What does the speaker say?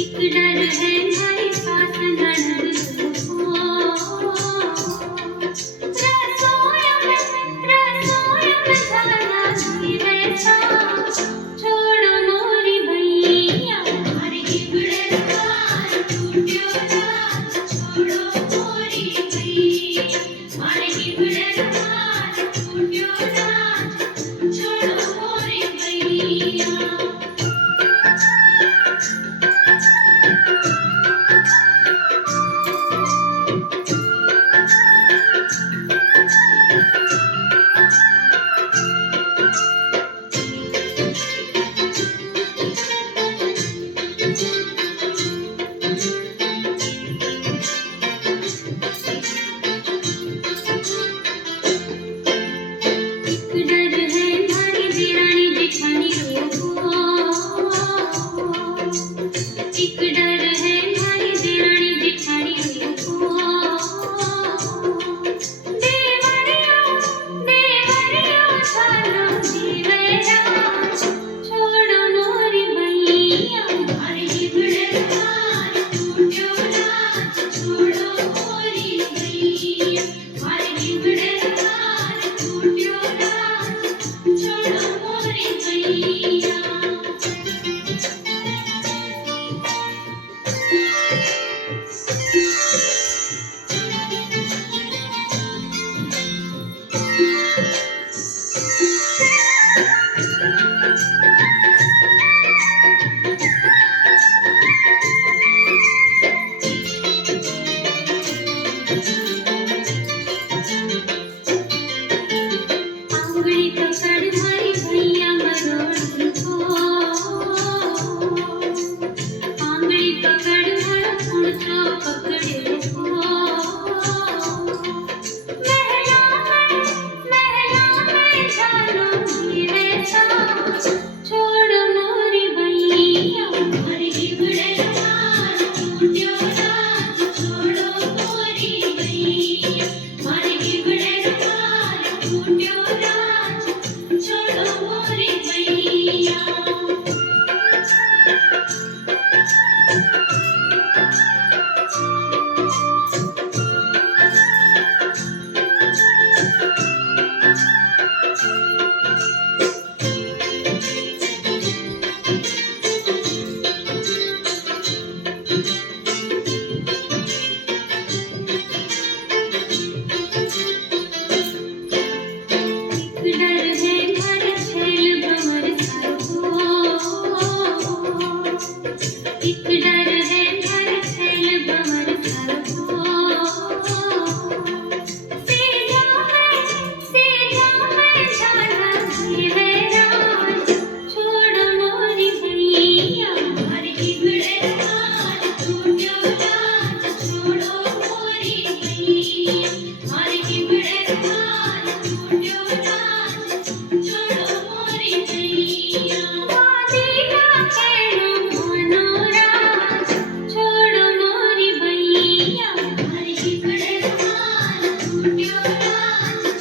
एक डर है हमारी सास ननद को रसोई में खाना भी वैसा छोड़ो मोरी भैया हमारे बिगड़े हाल टूटियो राज छोड़ो मोरी भैया हमारे बिगड़े हाल टूटियो राज छोड़ो मोरी भैया डर है हमारी देरानी जेठानी को एक डर है हमारी देरानी जेठानी को देवरिया देवरिया छालो जीवेरा छोड़ो मोरी भैया हमारे बिगड़े हाल टूटियो राज छोड़ो मोरी भैया हमारे बिगड़े हाल टूटियो राज छोड़ो मोरी भैया आंगड़ी पकड़ हमारी भैया मरोड़ को आंगड़ी पकड़ हर पूछो पकड़े को महला में झालो जीवेसा छोड़ो मोरी भैया हमारे बिगड़े हाल टूटियो राज छोड़ो मोरी भैया हमारे बिगड़े हाल टूटियो राज छोड़ो मोरी भैया